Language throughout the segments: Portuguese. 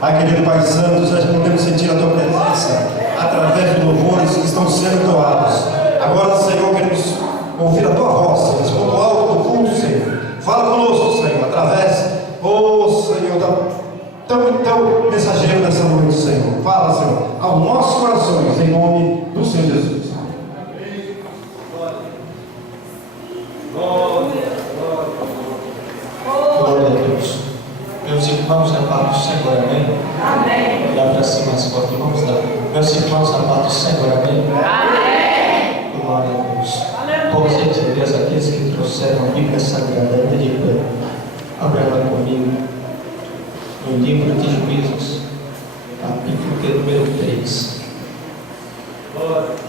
Ai, querido Pai Santo, nós podemos sentir a Tua presença através dos louvores que estão sendo doados. Agora, Senhor, queremos ouvir a Tua voz, Senhor, responda alto do fundo, Senhor. Fala conosco, Senhor, através, Senhor, tão mensageiro dessa noite, Senhor. Fala, Senhor, aos nossos corações, em nome do Senhor Jesus. Glória a Deus. Meus irmãos, a paz do Senhor, amém? Amém. Olhar para cima mais forte, vamos lá. Meus irmãos, a paz do Senhor, amém? Amém. Glória a Deus. Com gentileza, aqueles que trouxeram a Bíblia Sagrada, ainda de pé, abra ela comigo no livro de Juízos, capítulo de número 3,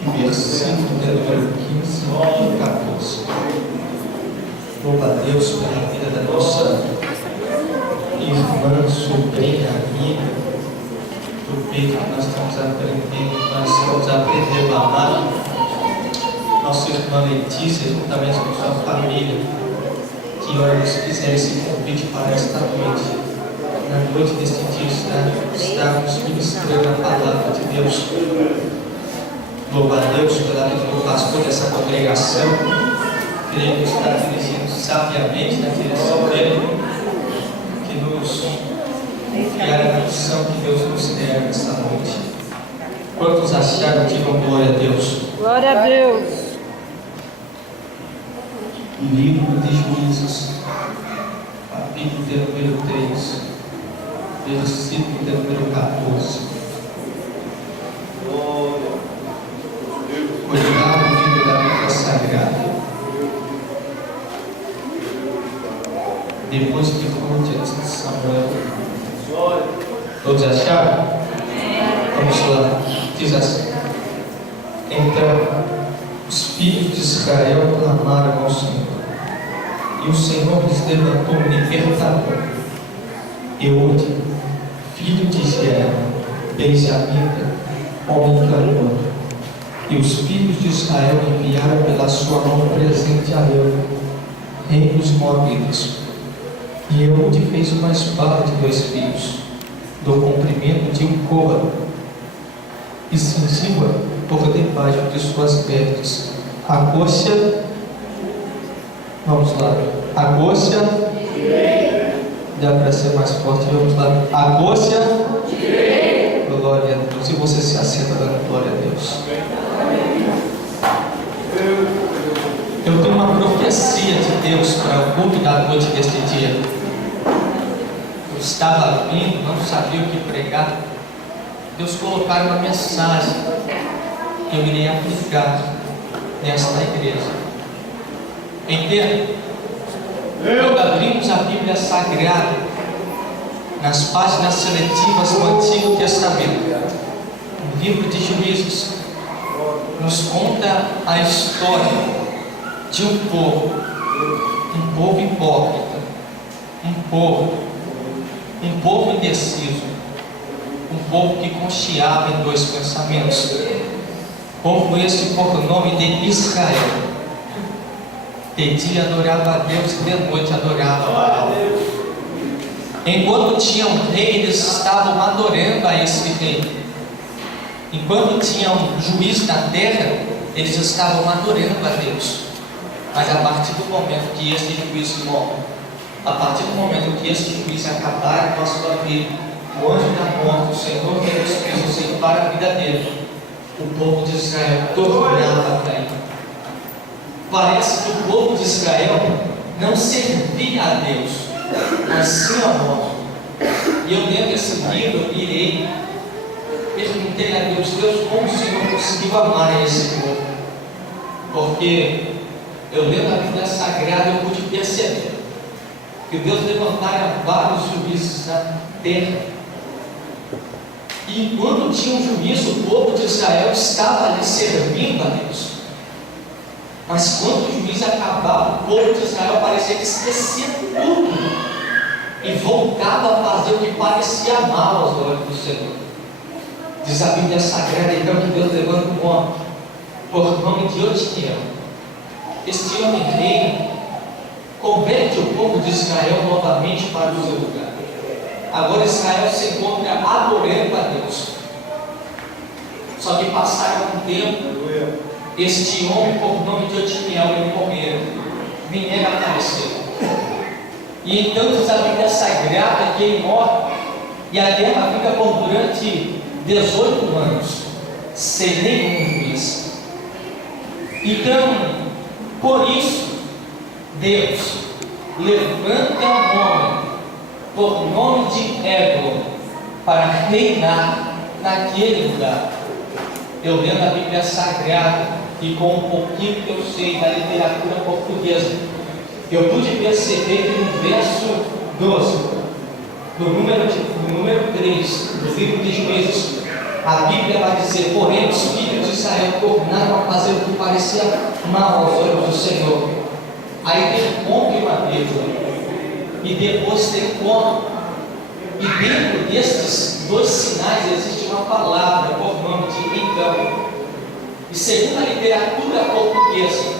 e versículo de número 15 e 14. Louva a Deus pela vida da nossa irmã, sobrinha, amiga, do bem que nós estamos aprendendo a amar. Nossa irmã Letícia, juntamente com sua família, que ora nos fizer esse convite para esta noite, na noite deste dia, estarmos ministrando a palavra de Deus. Louva a Deus pela vida do pastor dessa congregação, creio que está dirigindo sabiamente na direção dele, que nos enviar a missão que Deus nos der nesta noite. Quantos acharam, digam glória a Deus. Glória a Deus. Livro de Juízos, capítulo de número 3, versículo de número 14. Oitavo livro da Bíblia Sagrada. Depois que conte antes de Samuel. Todos acharam? Vamos lá. Diz assim: então os filhos de Israel clamaram ao Senhor, e o Senhor lhes levantou um libertador, Eude, filho de Israel, benjamita, homem cantor. E os filhos de Israel enviaram pela sua mão um presente a Eude, rei dos Moabitas. E Eude fez uma espada de 2 fios, do comprimento de um côvado, e cingiu-a por debaixo de suas vestes. A coxa, vamos lá, a coxa, dá para ser mais forte, vamos lá, a coxa, glória a Deus. E você se assenta dando glória a Deus. Eu tenho uma profecia de Deus para o culto da noite deste dia. Eu estava vindo, não sabia o que pregar. Deus colocar uma mensagem que eu irei aplicar nesta igreja. Entenda? Quando abrimos a Bíblia Sagrada, nas páginas seletivas do Antigo Testamento, no livro de Juízos, nos conta a história de um povo hipócrita, um povo indeciso, um povo que concheava em 2 pensamentos. Povo esse por nome de Israel. De dia adorava a Deus e de noite adorava a Baal. Enquanto tinha um rei, eles estavam adorando a esse rei. Enquanto tinha um juiz na terra, eles estavam adorando a Deus. Mas a partir do momento que este juiz morre, a partir do momento que este juiz acabar com a sua vida, o anjo da morte, o Senhor que Deus fez o Senhor para a vida dele, o povo de Israel tornava a cair. Parece que o povo de Israel não servia a Deus, mas sim a morte. E eu lendo esse livro, perguntei a Deus, como o Senhor conseguiu amar esse povo? Porque eu lendo a Bíblia Sagrada, eu pude perceber que Deus levantara vários juízes na terra. E enquanto tinha um juízo, o povo de Israel estava ali servindo a Deus. Mas quando o juiz acabava, o povo de Israel parecia que esquecia tudo e voltava a fazer o que parecia mal aos olhos do Senhor. Diz a Bíblia Sagrada então que Deus levanta um homem por nome de Otiniel. Este homem reina, converte o povo de Israel novamente para o seu lugar. Agora Israel se encontra passado algum tempo, este homem, por nome de Otiniel, ele morreu, nem era apareceu. E então diz a Bíblia Sagrada que ele morre, e a guerra fica por durante 18 anos, sem nenhum juiz. Então, por isso, Deus levanta um homem, por nome de Églono, para reinar naquele lugar. Eu lendo a Bíblia Sagrada e com um pouquinho que eu sei da literatura portuguesa, eu pude perceber que no verso 12, no número 3 do livro de Juízes, a Bíblia vai dizer: porém os filhos de Israel tornaram a fazer o que parecia mal aos olhos do Senhor. Aí interrompe uma vírgula e depois tem como. E dentro destes dois sinais existe uma palavra por nome de então. E segundo a literatura portuguesa,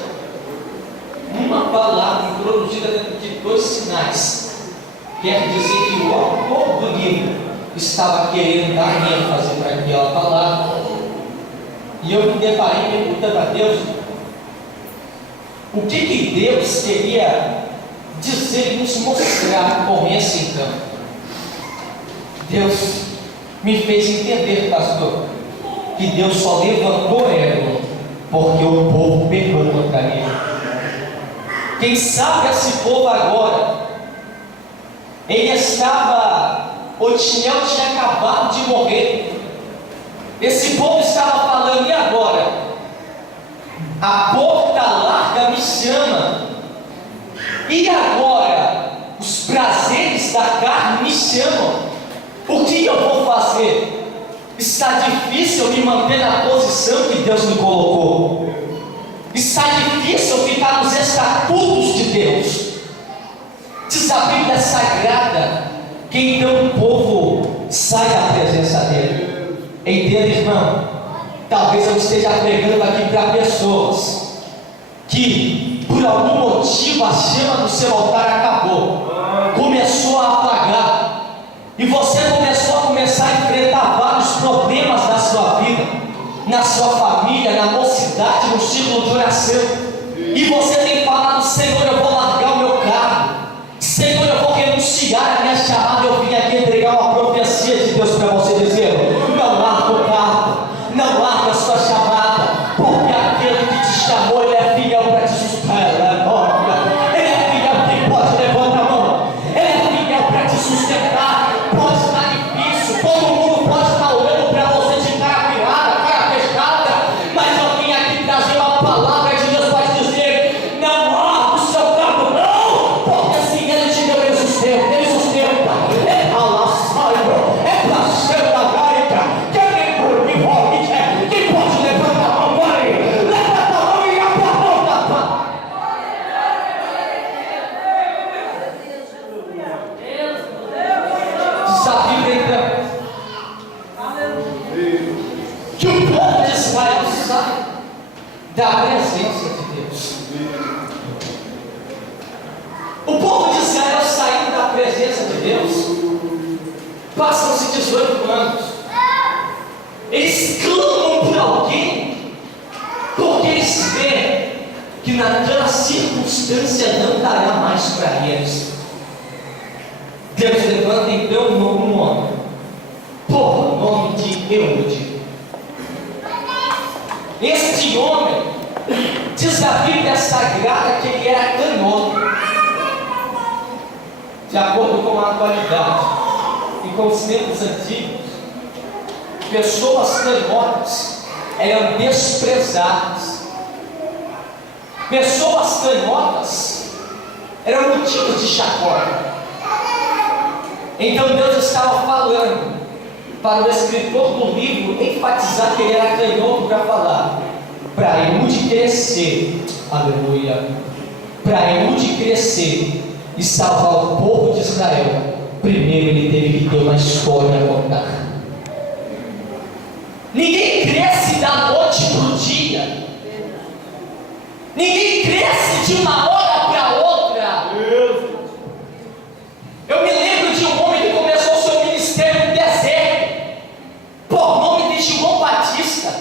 uma palavra introduzida dentro de dois sinais quer dizer que o autor do livro estava querendo dar ênfase para aquela palavra. E eu me deparei perguntando a Deus o que Deus queria dizer e nos mostrar com esse então. Deus me fez entender, pastor, que Deus só levantou Églono porque o povo pecou contra ele. Quem sabe esse povo agora, ele estava, Otiniel tinha acabado de morrer, esse povo estava falando: e agora? A porta larga me chama, e agora os prazeres da carne me chamam. O que eu vou fazer? Está difícil me manter na posição que Deus me colocou. Está difícil ficar nos estatutos de Deus. Diz a Bíblia Sagrada que então o povo sai da presença dele. Entenda, irmão? Talvez eu esteja pregando aqui para pessoas que por algum motivo a chama do seu altar acabou, começou a apagar, e você começou a enfrentar vários problemas na sua vida, na sua família, na mocidade, no círculo de oração, e você tem falado: Senhor, eu vou largar o meu carro, Senhor, eu vou renunciar à minha chamada. Eu vim aqui entregar uma profecia de Deus para você, dizendo: não larga o carro, não larga a sua chamada, porque aquele que te chamou, ele é fiel para te sustentar. Ele é fiel que pode levantar a mão, ele é fiel para te sustentar. Pode estar difícil, todo mundo pode estar olhando para você de cara virada, cara fechada, mas eu vim aqui trazer uma palavra de Deus para te dizer: não larga o seu carro, não, porque assim ele te deu, ele sustenta, é alaçaio, é prazer da gaita, quem pode levantar a mão, vai, levanta a mão e abre a porta. Que o povo de Israel sai da presença de Deus. O povo de Israel saindo da presença de Deus, passam-se 18 anos. Eles clamam por alguém, porque eles veem que naquela circunstância não dará mais para eles. Deus levanta então um homem, por nome de Eude. Este homem, diz a Bíblia Sagrada que ele era canhoto, de acordo com a atualidade e com os tempos antigos. Pessoas canhotas eram desprezadas. Pessoas canhotas eram motivos de chacota. Então Deus estava falando para o escritor do livro enfatizar que ele era canhoto para falar: para Eude crescer, aleluia, para Eude crescer e salvar o povo de Israel, primeiro ele teve que ter uma história a contar. Ninguém cresce da noite para o dia, ninguém cresce de uma hora para outra. Eu me lembro de um homem que começou o seu ministério no deserto, por nome de João Batista.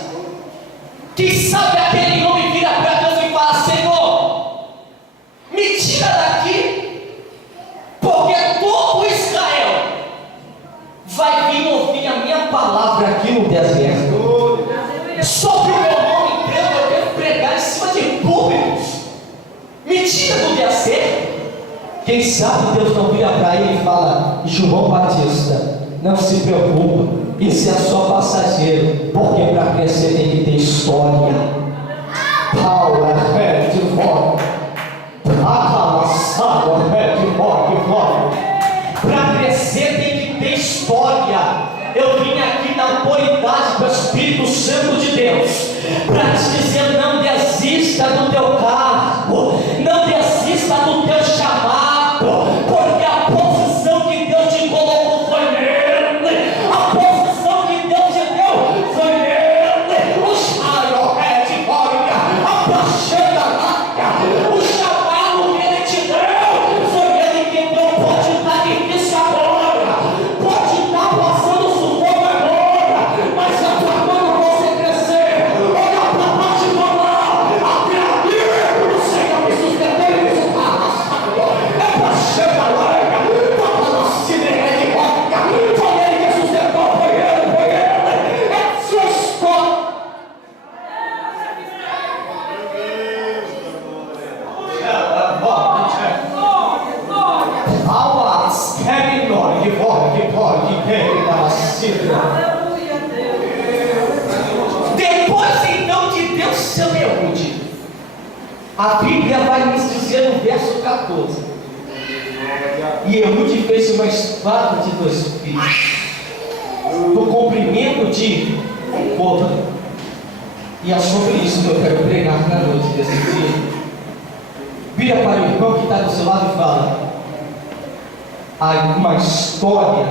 vai vir ouvir a minha palavra aqui no deserto. Sobre o meu nome inteiro eu devo pregar em cima de públicos. Me tira do deserto. Quem sabe Deus não vira para ele e fala: João Batista, não se preocupa, isso é só passageiro, porque para crescer tem que ter história. Power, de volta. Amassado, de volta. Para crescer tem que ter história. Eu vim aqui na autoridade do Espírito Santo de Deus para te dizer: não desista do teu cargo, não desista do teu chamado, porque a posição que Deus te colocou foi nele, a posição que Deus te deu foi nele. O Shaio é de glória, a paixão da glória, o chamado que ele te deu foi ele que deu. Pode estar difícil agora, pode estar passando sufoco agora, mas quando você crescer, olha para baixo e falar: até aqui o Senhor me sustentou e me sustentou. É paixão da glória, para nós se der de glória, foi ele que sustentou, foi ele, é sua história. Depois então de Deus ser Eude, a Bíblia vai nos dizer no verso 14: e Eude fez uma espada de 2 fios, do comprimento de um côvado. E é sobre isso que eu quero pregar na noite desse dia. Vira para o irmão que está do seu lado e fala: há uma história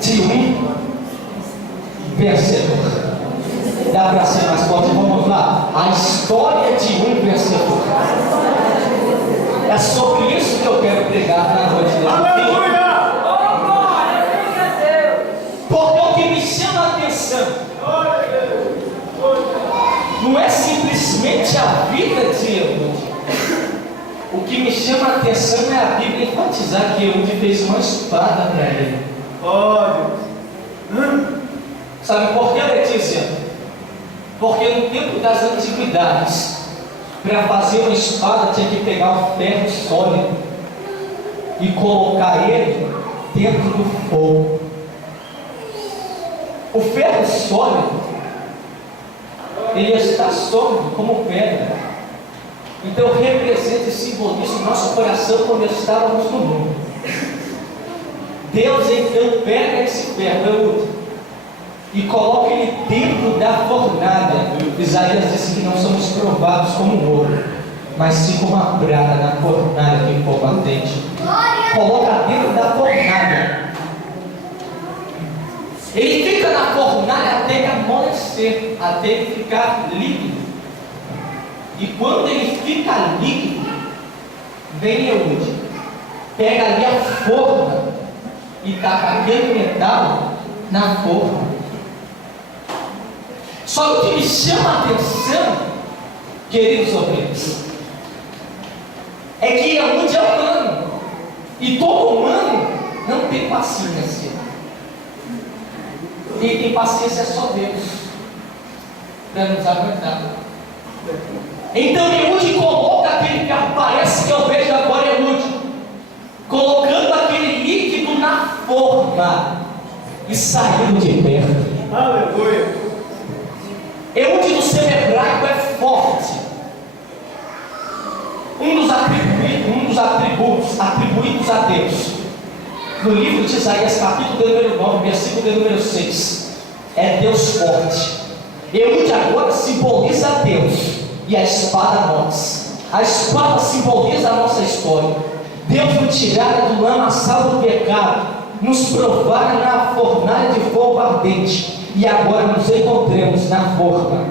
de um vencedor. Dá para ser mais forte? Vamos lá. A história de um vencedor. É sobre isso que eu quero pregar na noite desse dia. Porque o que me chama a atenção não é simplesmente a vida de Eude. O que me chama a atenção é a Bíblia enfatizar que Eude fez uma espada para ele. Sabe por que, Letícia? Porque no tempo das antiguidades, para fazer uma espada tinha que pegar um ferro sólido e colocar ele dentro do fogo. O ferro sólido, ele está sólido como pedra. Então representa e simboliza o nosso coração quando estávamos no mundo. Deus então pega esse ferro e coloca ele dentro da fornalha. Isaías disse que não somos provados como ouro, mas sim como a prata na fornalha de fogo ardente. Coloca dentro da fornalha. Ele fica na fornalha até ele amolecer, até ele ficar líquido. E quando ele fica líquido, vem Eude, pega ali a forma e taca aquele metal na forma. Só que o que me chama a atenção, queridos ouvintes, é que Eude é humano, e todo humano não tem paciência. Quem tem paciência é só Deus para nos aguentar. Então Eude coloca aquele carro, parece que eu vejo agora Eude colocando aquele líquido na forma e saindo de perto. Aleluia. Eude no seu hebraico é forte. Um dos atributos atribuídos a Deus no livro de Isaías, capítulo de número 9, versículo de número 6, é Deus forte. Eude agora simboliza a Deus e a espada a nós. A espada simboliza a nossa história. Deus nos tirara do lamaçal do pecado, nos provara na fornalha de fogo ardente, e agora nos encontramos na forma.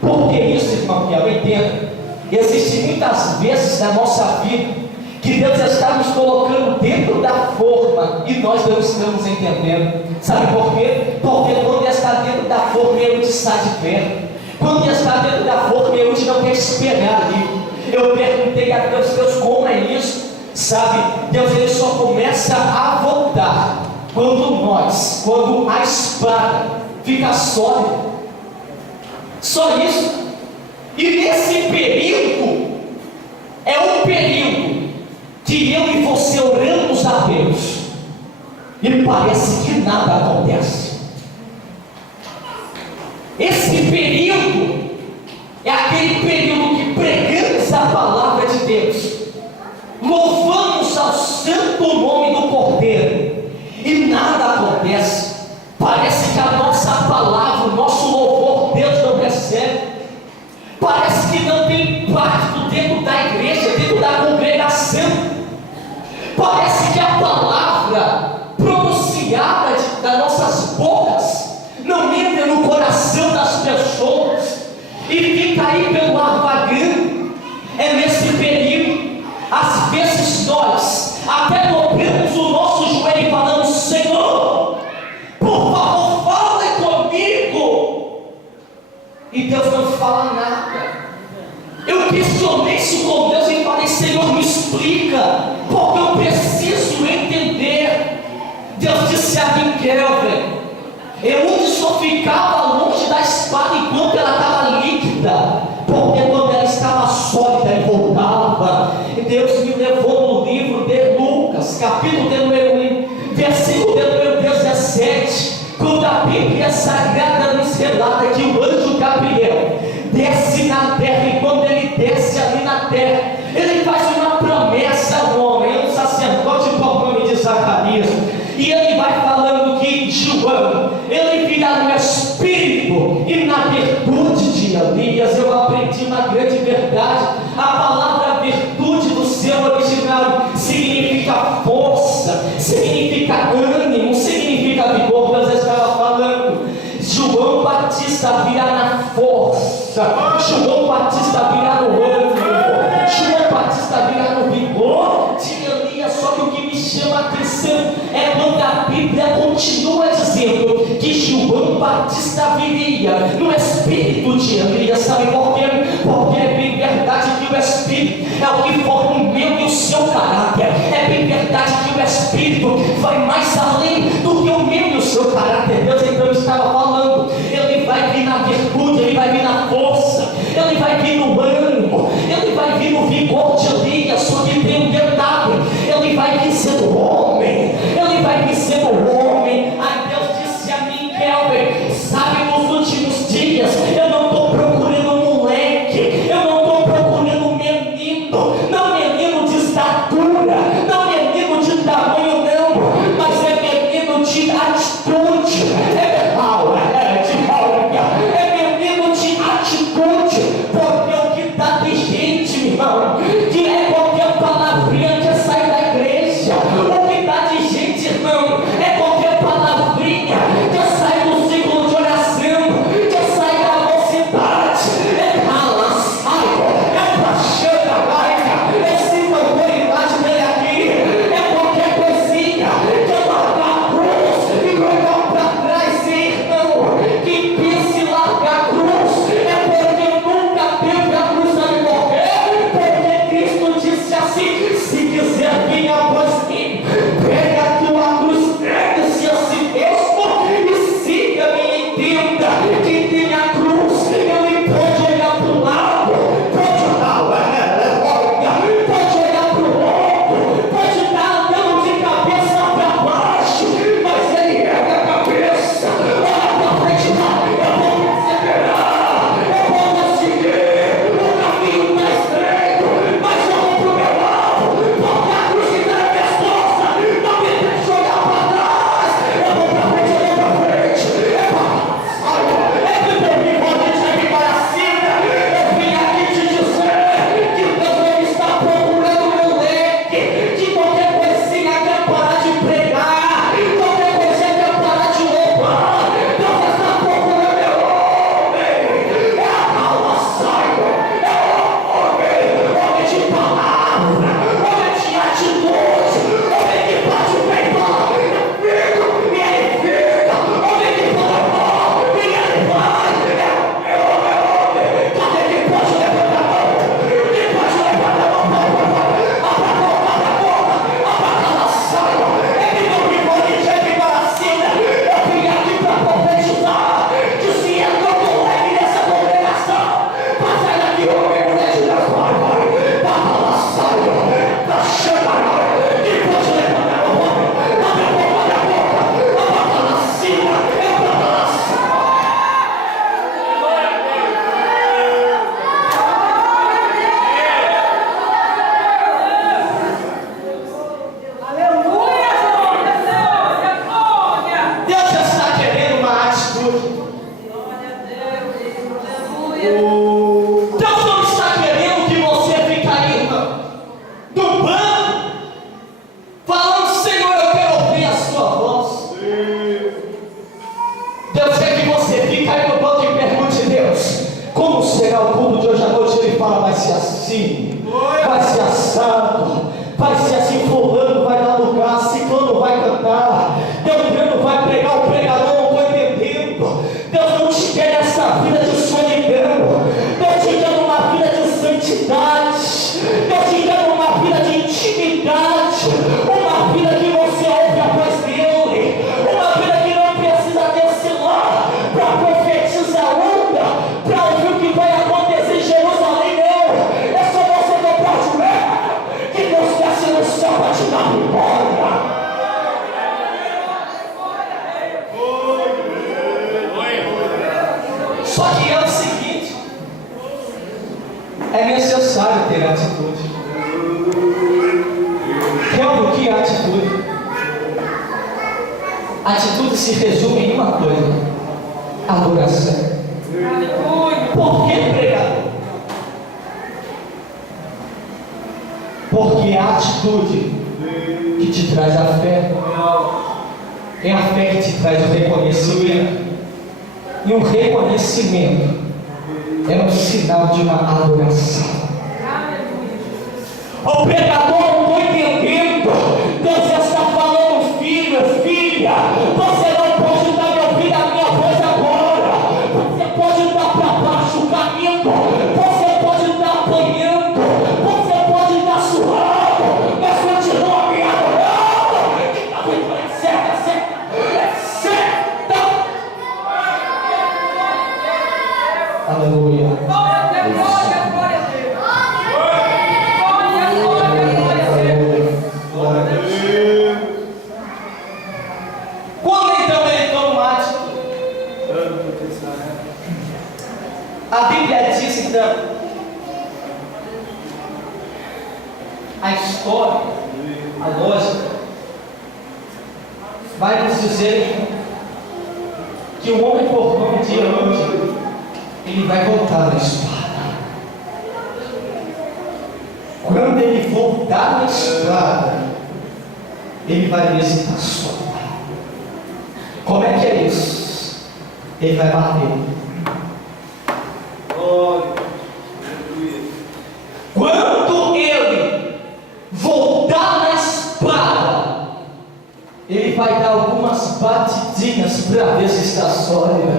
Por que isso, irmão, que eu entendo? Existem muitas vezes na nossa vida que Deus está nos colocando dentro da forma e nós não estamos entendendo. Sabe por quê? Porque quando está dentro da forma, Eude sai de perto. Quando está dentro da forma, Eude não quer esperar ali. Eu perguntei a Deus, como é isso? Sabe, Deus ele só começa a voltar quando a espada fica sólida. Só isso. E nesse período é um período que eu e você oramos a Deus e parece que nada acontece. Esse período é aquele período que pregamos a palavra de Deus, louvamos ao santo nome do Cordeiro e nada acontece. Parece que a nossa palavra, o nosso louvor, Deus não recebe. Parece que não tem impacto dentro da igreja, dentro da congregação. Parece que a palavra pronunciada das nossas bocas não entra no coração das pessoas e fica aí pelo ar vagando. É nesse período, às vezes nós até dobramos o nosso joelho e falamos: Senhor, por favor, fale comigo. E Deus não fala nada. Eu questionei isso com Deus e falei: Senhor, me explica, porque eu preciso entender. Deus disse a mim: Kelvin, eu só ficava longe da espada enquanto ela estava líquida, porque quando ela estava sólida e voltava. Deus me levou no livro de Lucas, capítulo de número 1, versículo de número 17, quando a Bíblia Sagrada nos relata que o anjo Gabriel desce na terra, e quando ele desce ali na terra, ele faz uma promessa ao homem, um sacerdote com o nome de Zacarias, e ele vai falando que João, ele virá no espírito e na virtude de Elias. Eu aprendi uma grande verdade: a palavra virtude do seu original significa força, significa ânimo, significa vigor. Deus estava falando: João Batista virá na força, João Batista virá no ânimo, João Batista virá no vigor de Elias. Só que o que me chama a atenção é quando a Bíblia continua dizendo que João Batista viria no espírito de Elias. Sabe por quê? Porque é bem verdade que o espírito é o que forma o meu e o seu caráter. É bem verdade que o espírito vai mais além do que o meu e o seu caráter. Deus então estava falando: ele vai vir na virtude, ele vai vir na força, ele vai vir no ânimo, ele vai vir no vigor de Elias. Só que tem um detalhe: ele vai vir sendo homem, ele vai vir sendo homem. Aí Deus disse a mim: Kelvin, sabe, nos últimos dias eu não estou procurando um moleque, eu não estou procurando um menino, não menino de estatura, não menino de tamanho não, mas é menino de atitude, é menino de atitude, porque o que está de gente, irmão, que assim, vai ser assado, vai ser assim, fulano vai dar lugar, ciclano vai cantar, Beltrano vai pregar, o pregador não estou entendendo. Deus não te quer nessa vida de solidão, Deus te quer numa vida de santidade, Deus te quer numa vida de intimidade, uma vida que você ouve a voz dele, uma vida que não precisa descer lá para profetizar onda, para ouvir o que vai acontecer em Jerusalém, não. É só você dobrar o joelho, que Deus desce no céu para te dar vitória. Só que é o seguinte, é necessário ter atitude. Realmente, o que é atitude? Atitude se resume em uma coisa: adoração. Por que pregador? Porque é a atitude que te traz a fé, é a fé que te traz o reconhecimento, e o reconhecimento é um sinal de uma adoração. O pregador não está entendendo. Deus já está falando, filho, filha, você não pode estar me ouvindo a minha voz agora. Você pode estar para baixo caminho, você pode estar apanhando, você pode estar suando, mas continua me adorando. A vitória é certa, é certa. Aleluia. Quando então ele toma uma atitude? A Bíblia diz então, a história, a lógica, vai nos dizer que o homem por nome de Ande, ele vai voltar na espada. Quando ele voltar na espada, ele vai visitar sua mãe. Como é que é isso? Ele vai bater. Quando ele voltar na espada, ele vai dar algumas batidinhas para ver se está sólida.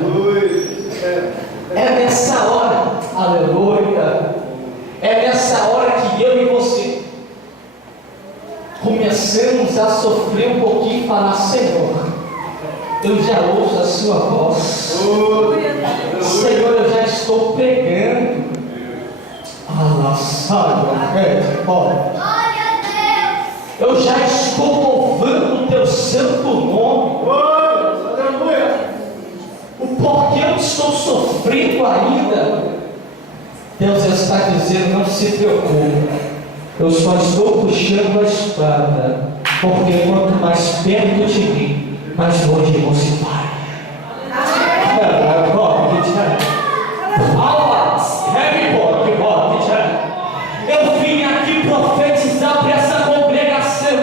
É nessa hora, aleluia, é nessa hora que eu e você começamos a sofrer um pouquinho e falar: Senhor, eu já ouço a sua voz, Senhor, eu já estou pregando, eu já estou louvando o teu santo nome. O porquê eu estou sofrendo ainda? Deus está dizendo: não se preocupe, eu só estou puxando a espada, porque quanto mais perto de mim, mais longe você vai. Eu vim aqui profetizar para essa congregação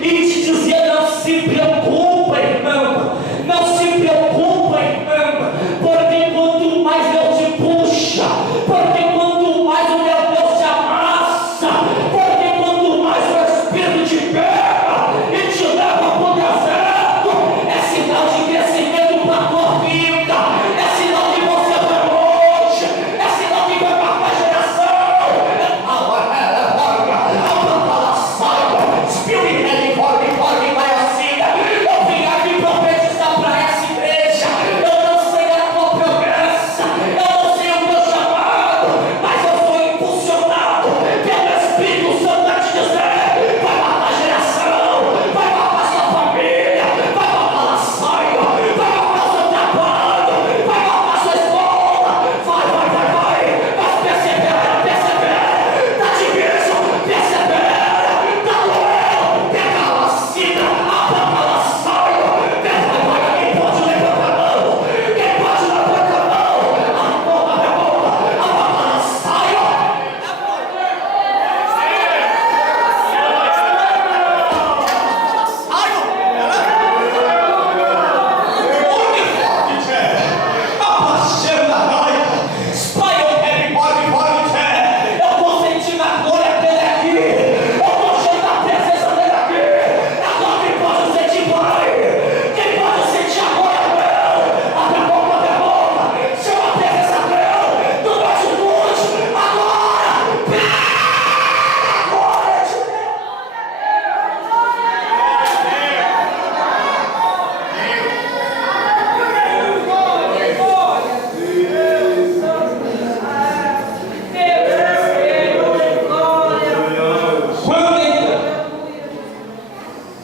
e te dizer: não se preocupa, irmão, não se preocupa, irmão, porque quanto mais Deus te puxa, porque quanto mais o meu Deus te amassa, porque quanto mais o Espírito te pega e te leva para o deserto, é sinal de crescimento para a tua vida, é sinal que você vai longe, é sinal que vai para a geração. Spirit vai assim,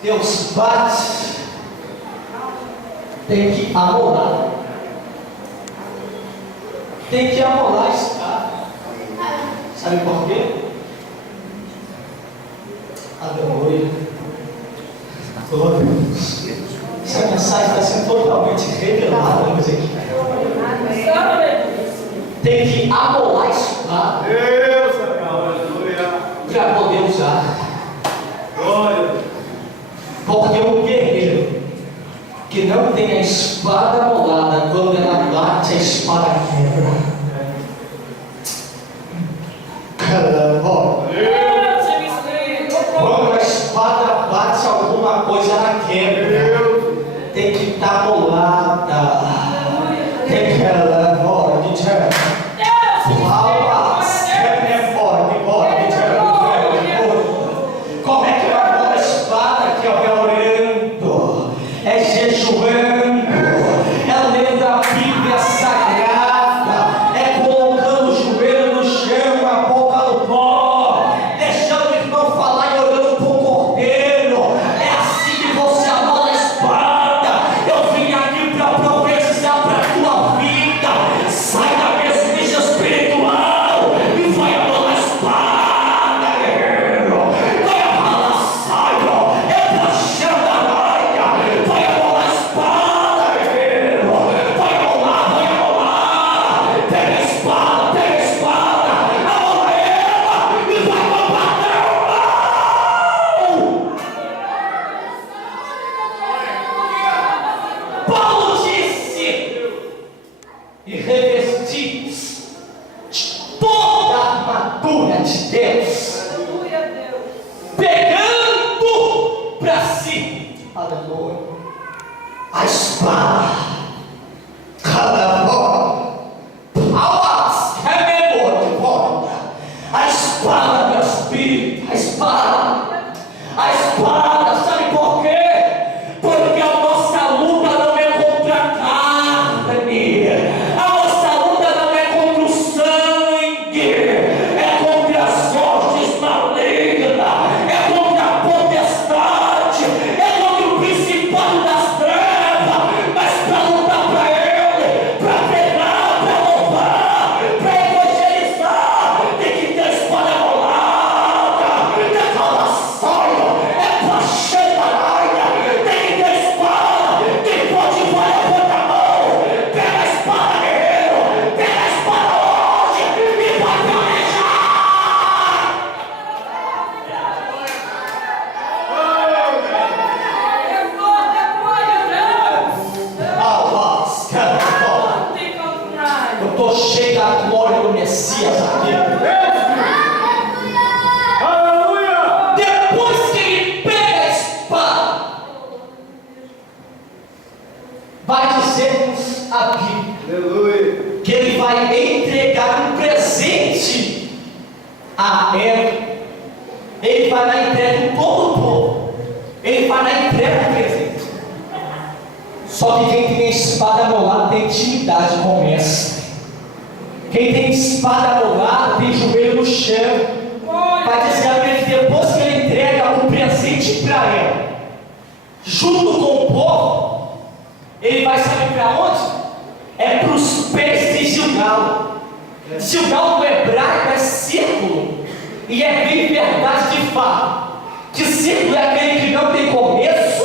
Deus bate, tem que amolar. Tem que amolar esse cara. Sabe por quê? Aleluia. Glória a Deus. Essa mensagem está sendo totalmente revelada hoje aqui. Tem que amolar a espada para poder usar. Porque um guerreiro que não tem a espada amolada, quando ela bate, a espada quebra. Quando a espada bate alguma coisa, ela quebra. Tem que estar amolada. Tem que ela fora de terra. Como é que eu amola a espada aqui, ó? É orando, é jejuando, é lendo a Bíblia Sagrada, é colocando o joelho no chão, a boca no pó, deixando o irmão falar e orando por cordeiro. É assim que você amola a espada. Eu vim aqui para profetizar para a tua vida. Sai da mesmice espiritual e vai amolar a espada, guerreiro. Vai amolar a saia, é para xandaranha. Vai amolar a espada, guerreiro. Vai amolar. Pega a espada, amola ela e vai combater o mal. Paulo disse: e revestis de toda a armadura de Deus, pegando para si, aleluia, a espada, palmas, rememor de volta, a espada do Espírito, a espada, sabe por quê? Porque a nossa luta não é contra a carne, a nossa luta não é contra o sangue, é contra as hostes malignas, é contra a potestade, é contra o principado das trevas. Mas para lutar para ele, para pregar, para louvar, para evangelizar, tem que ter a espada amolada, tem que falar saia, é para xandaranha, tem que ter espada. Quem pode vai levanta a mão, pega a espada, guerreiro, pega a espada hoje e vai planejar. Almas, cara, eu estou cheio da glória do Messias aqui. Depois que ele pega a espada, vai dizer-nos a Bíblia que ele vai entregar um presente a ela. Ele vai lá e entrega um todo o povo. Ele vai lá e entrega um presente. Só que quem tem a espada amolada tem intimidade com o mestre. Quem tem espada amolada tem joelho no chão. Vai dizer a Bíblia que depois que ele entrega um presente para ela, junto com o povo, ele vai saber para onde? É para os pés de Gilgal. Gilgal no hebraico é círculo, e é bem verdade de fato, que círculo é aquele que não tem começo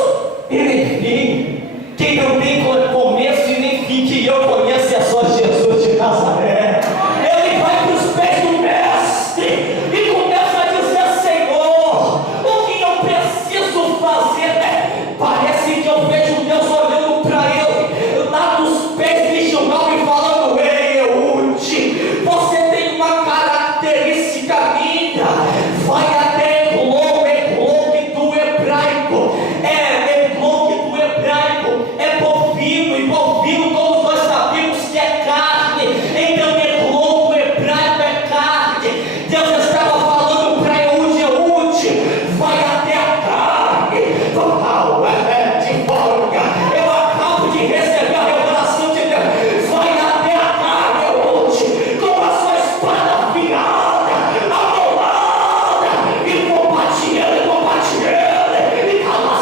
e nem fim. Quem não tem começo e nem fim, que eu conheço, é só Jesus de Nazaré. Ele vai para os pés do mestre e começa a dizer: Senhor, o que eu preciso fazer? Parece que eu vejo Deus olhando para ele lá dos pés de Gilgal e falando: Ei, Eude, você tem uma característica minha. Vai até Eglon do hebraico. Eglon do hebraico é bovino, e bovino todos nós sabemos que é carne. Então Eglon do hebraico é carne. Deus estava falando para Eude, vai até a carne. De folga, eu acabo de receber a revelação de Deus. Vai até a carne, Eude, com a sua espada afiada, amolada, e combate ele, e cala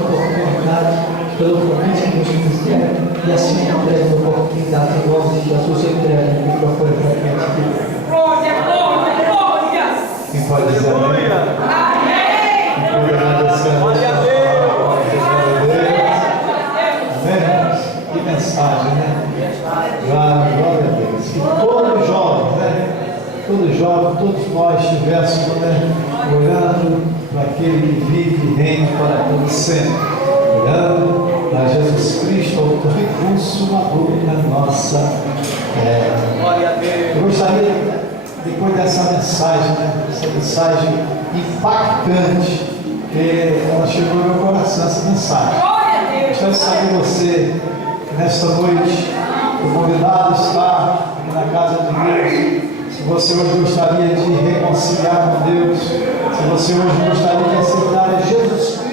oportunidade, pelo convite que nos fizeram, e assim entrega a oportunidade em nome de Jesus, eu entrego o microfone para quem aqui. Quem pode dizer amém? Glória a Deus. Amém? Que mensagem, né? Glória a Deus. Que todos jovens, né? Todos jovens, todos nós estivéssemos, né? Olhando para aquele que vive e reina para todo sempre. Olhando para Jesus Cristo, autor e consumador da nossa fé. Glória a Deus. Eu gostaria, depois dessa mensagem, né? Essa mensagem impactante, que ela chegou no meu coração, essa mensagem. Gostaria de saber você, nesta noite, o convidado está aqui na casa de Deus. Se você hoje gostaria de reconciliar com Deus, se você hoje gostaria de aceitar a Jesus Cristo